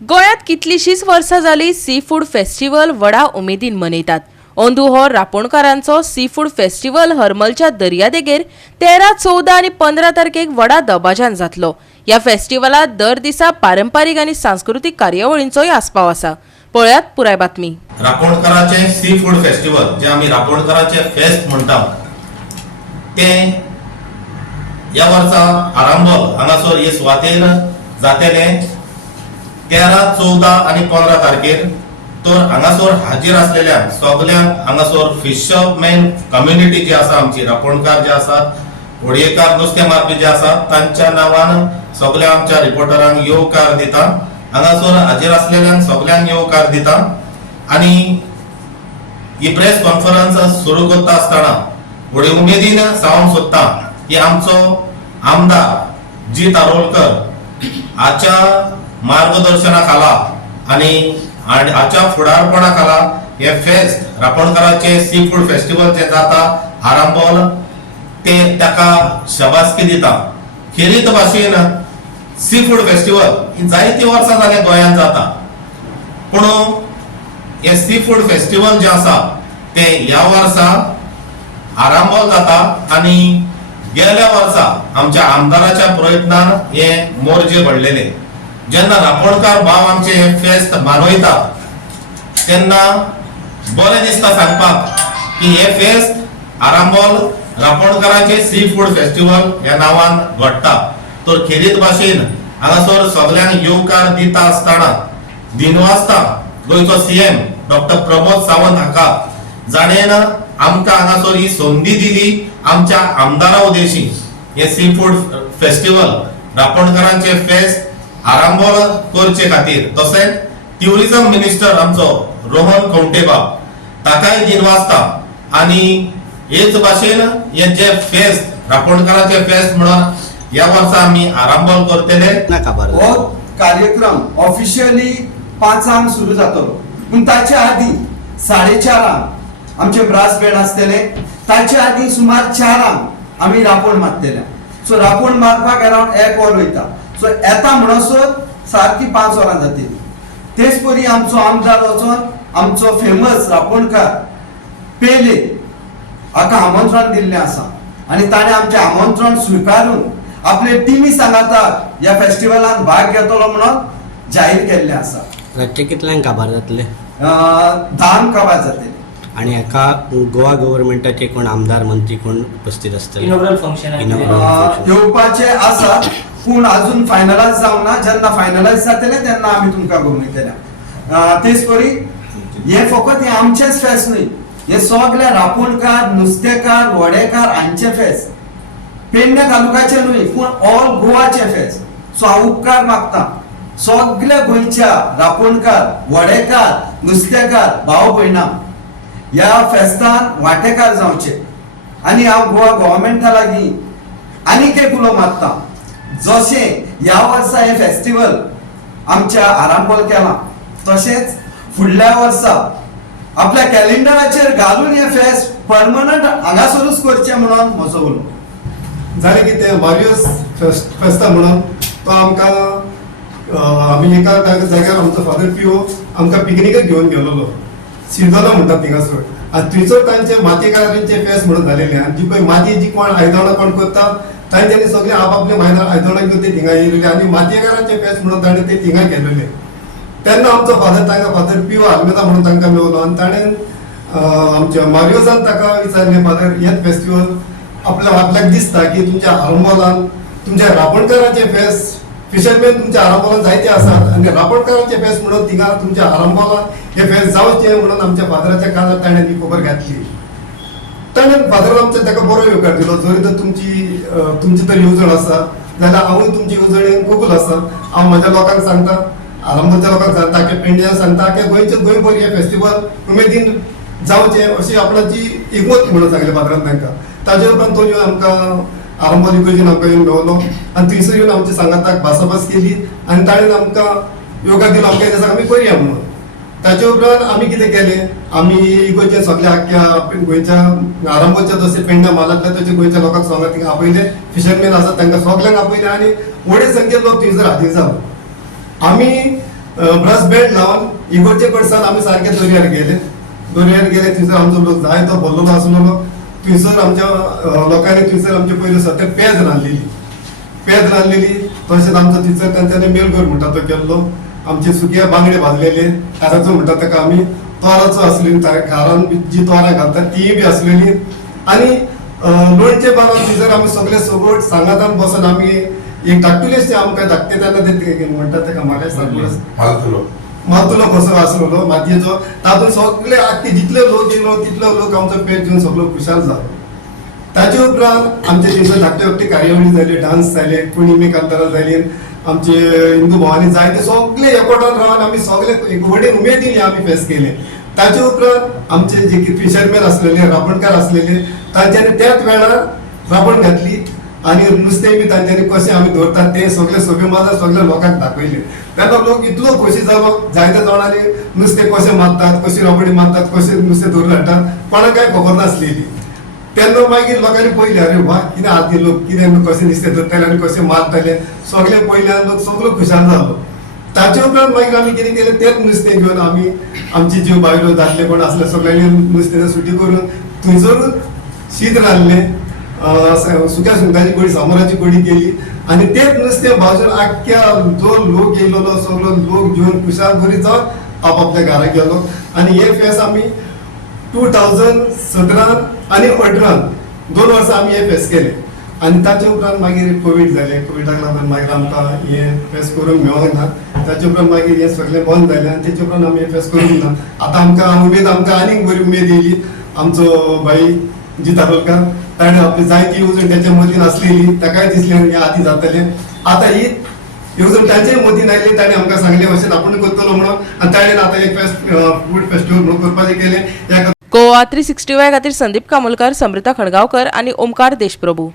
गोंयांत कितलीशींच वर्सां जाली सी फूड फेस्टिवल व्हडा उमेदीन मनयतात। अंदू हो रापणकारांचो सी फूड फेस्टिवल हरमलच्या दर्यादेगेर 13, 14 आनी 15 तारखेक व्हडा दबाज्यान जातलो। ह्या फेस्टिवलात दर दिसा पारंपारीक आनी सांस्कृतीक कार्यावळींचोय आस्पाव आसा। पळयात पुराय बातमी। रापणकारांचे सी फूड फेस्टिवल जे आमी रापणकारांचे फेस्ट म्हणटा ते या वर्सा आरंभोल हांगासर हे सुवातेर जातले 13, 14 आनी 15 तारखेर। तर हांगासर हाजीर असलेल्या सगळ्यांक हांगासर फिशरमॅन कम्युनिटी जी आसा आमची रापणकार जे आसात, होडयेकार नुस्तें मारपी जे आसात तांच्या नांवान सगळ्या आमच्या रिपोर्टरांक येवकार दिता। हांगासर हाजीर असलेल्यांक सगळ्यांक येवकार दिता आनी ही प्रेस कॉन्फरन्स सुरू करता आसतना व्हडे उमेदीन सांगूंक सोदता की आमचो आमदार जी तारोलकर हाच्या मार्गदर्शना खाला आनी हाच्या फुडारपणा खाला हे फेस्ट रापणकारांचे सी फूड फेस्टिवल जे जाता आरंभोल ते ताका शाबासकी दिता। खेरीत भाशेन सी फूड फेस्टिवल ही जायती वर्सां जाले गोंयांत जाता, पूण हे सी फूड फेस्टिवल जे आसा ते ह्या वर्सा आरंभोल जाता आनी गेल्या वर्सा आमच्या आमदाराच्या प्रयत्नान हे मोर्जे घडलेले। जेन्ना रापणकार भाव आमचे हे फेस्त मानवयता तेन्ना बरें दिसता सांगपाक की हे फेस्त आरंभोल रापणकारांचे सी फूड फेस्टिवल ह्या नांवान घडटा। तर खेरीत भाशेन हांगासर सगळ्यांक येवकार दिता आसतना दिनवासता गोंयचो सीएम डॉक्टर प्रमोद सावंत हाका जाणेन आमकां हांगासर ही संदी दिली आमच्या आमदारा उदेशी हे सी फूड फेस्टिवल रापणकारांचे फेस्त आरंभोल करचे खातीर। तशेंच ट्युरिझम मिनिस्टर आमचो रोहन खंवटेबाब ताकाय दिनवासता आनी हेच भाशेन हे जे फेस्त रापणकारांचे फेस्त म्हणून ह्या वर्सा आमी आरंभोल करतले। हो कार्यक्रम ऑफिशियली 5 सुरू जातलो, पूण ताच्या आधी 4:30 आमचे ब्रास बँड आसतले। ताच्या आधी सुमार 4 आमी रापण मारतले। सो रापण मारपाक अराउंड 1 वर वयता। सो येता म्हणसर सारकी 5 वरां जातली। तेच परी आमचो आमदार वचोन आमचो फेमस रापणकार पेले हाका आमंत्रण दिल्लें आसा आनी ताणें आमचें आमंत्रण स्विकारून आपले टिमी सांगाताक ह्या फेस्टिवलान भाग घेतलो म्हणून जाहीर केल्लें आसा। रातचे कितल्यांक काबार जातले? 10 काबार जातले। आणि हाका गोवा गव्हर्नमेंटाचे कोण आमदार मंत्री कोण उपस्थित असतले? इनॉग्रल फंक्शन येवपाचे आसा, पूण अजून फायनलाइज जावंक ना। जेन्ना फायनलाइज जातले तेन्ना आमी तुमकां गोमयतले। तेच परी हे फकत हे आमचेच फेस्त न्हय, हे सगळे रापणकार, नुस्तेकार, वडेकार हांचे फेस्त, पेडणे तालुक्याचे न्हय पूण ऑल गोवाचे फेस्त। सो हांव उपकार मागता सगळे गोंयच्या रापणकार, वडेकार, नुस्तेकार भाव भयणां ह्या फेस्तान वांटेकार जावचे। आनी हांव गोवा गव्हर्नमेंटा लागीं आनीक एक उलो मारता, जशें ह्या वर्सा हे फेस्टिवल आमच्या आरंभोल केला तशेंच फुडल्या वर्सा आपल्या कॅलेंडराचेर घालून हे फेस्ट परमनंट हांगासरूच करचे म्हणून म्हजो उलो। जालें की ते मारियोस फेस्ता म्हणून तो आमकां आमी एका जाग्यार आमचो फादर पिओ आमकां पिकनिकेक घेवन गेलोलो, सिर्दोना म्हणटात थिंगासर। आनी थंयसर तांचे मातयेकारांचे फेस्त म्हणून जालेले आनी जी पळय मातये जी कोण आयदनां कोण करता तांच्यांनी सगळे आपआपले आयदनां घेवन ते थिंगा येयलेले आनी मातयेकारांचे फेस्त म्हणून ताणें ते थिंगा केलेले। तेन्ना आमचो फादर तांकां फादर पिओ आल्मेदा म्हणून तांकां मेळलो आनी ताणें आमच्या मारियोसान ताका विचारलें, फादर हेच फेस्टिवल आपल्याक दिसता की तुमच्या आरंभोलान तुमच्या रापणकारांचे फेस्त फिशरमॅन तुमच्या आरंभोलान जायते आसात आनी रापणकारांचे फेस्त म्हणून थिंगा तुमच्या आरंभोलान हे फेस्त जावचे म्हणून आमच्या फादराच्या काळार ताणें ही खबर घातली। ताणें फादर आमच्या ताका बरो येवकार दिलो, जरी तर तुमची तर येवजण आसा जाल्यार हांवूय तुमची येवजणेन कबूल आसा। हांव म्हाज्या लोकांक सांगता, आरंभोलच्या लोकांक सांगता, की पेडण्याक सांगता की गोंयभर हे फेस्टिवल उमेदीन जावचे अशी आपणाची एकमत म्हणून सांगलें फादरान तांकां। ताजे उपरांत तो येवन आमकां आरंभोल इगर्जेन आमकां येवन मेळलो आनी थंयसर येवन आमच्या सांगाताक भासाभास केली आनी ताणें आमकां योगा दिलो आमकां दिसाक आमी करया म्हणून। ताचे उपरांत आमी कितें केलें, आमी इगर्जे सगळ्या आख्या गोंयच्या आरंभोलच्या जशें पेडण्या म्हालांतल्या तशें गोंयच्या लोकांक सांगात थिंगा आपयले, फिशरमॅन आसात तांकां सगळ्यांक आपयले आनी व्हडे संख्येन लोक थंयसर हाजीर जालो। आमी ब्रश बँड लावन इगोरचे कडसान आमी सारखे दर्यार गेले थंयसर आमचो लोक जाय तो भरलेलो आसलेलो थंयसर आमच्या लोकांनी थंयसर आमचे पयलीं सद्या पेज रांदलेली तशेंच आमचो थंयसर तांच्यानी मेलगोर म्हणटा तो केल्लो आमचे सुके बांगडे भाजलेले खाराचो म्हणटा ताका आमी तोराचो आसलेली खारान जी तोरां घालतात ती बी आसलेली आनी लोणचे बांदून थंयसर आमी सगळे सांगातान बसून आमी एक धाकटुलेशें आमकां धाकटे तेन्ना ते म्हणटा ताका मातुलो कसो आसलेलो मातयेचो तातूंत सगळे आख्खे जितले लोक येयलो तितलो लोक आमचो पेज घेवन सगळो खुशाल जालो ताचे उपरांत आमचे थंयसर धाकटे कार्यावळी जाले डान्स जाले कुणीमे कांतारां जाली आमचे हिंदू भवानी जायते सगळे एकवटान रावन आमी सगळे एक व्हडे उमेदीन आमी फेस्त केले ताचे उपरांत आमचे जे फिशरमॅन आसलेले राबणकार आसलेले तांच्यांनी त्याच वेळार राबण घातली आनी नुस्तें बी तांच्यांनी कशें आमी दवरतात ते सगळे सोबे माजर सगळे लोकांक दाखयले तेन्ना लोक इतलो खोशी जालो जायत्या जाणांनी नुस्तें कशें मारतात कशी राबडी मारतात कशें नुस्तें धरून हाडटात कोणाक कांय खबर नासलेली तेन्ना मागीर लोकांनी पयलें अरे वा कितें आदी लोक कितें कशें नुस्तें धरताले आनी कशें मारताले सगळे पयल्यान लोक सगळो खुशाल जालो ताचे उपरांत मागीर आमी कितें केलें तेंच नुस्तें घेवन आमी आमची ज्यो बायलो दादले कोण आसले सगळ्यांनी नुस्तें सुटी करून थंयसरूच शीत रांदलें सुक्या सुंगटाची कडी सामोराची कडी केली आनी तेंच नुस्तें भाजून आख्ख्या जो लोक येयलोलो सगळो लोक घेवन खुशाल बरी जावन आपआपल्या घरा गेलो आनी हे फेस्त आमी 2017 आनी 18 2 वर्सां आमी हे फेस्त केले आनी ताचे उपरांत मागीर कोवीड जालें कोविडाक लागून मागीर आमकां हे फेस्त करूंक मेळोंक ना ताचे उपरांत मागीर हे सगळें बंद जालें आनी ताचे उपरांत आमी हे फेस्त करूंक ना आतां आमकां उमेद आमकां आनीक बरी उमेद येयली आमचो बाई जी तारोलकार ताणें आपली जायती येवजण तेच्या मदीन आसलेली ताकाय दिसलें हें आदी जातलें आतां ही येवजण तांचेय मदीन आयली ताणें आमकां सांगलें अशें आपूण करतलो म्हणून आनी ताणें आतां एक फूड फेस्टिवल म्हणून करपाचें केलें गोवा 365 खातीर संदीप कामोलकार, समृता खणगांवकर आनी ओमकार देशप्रभू.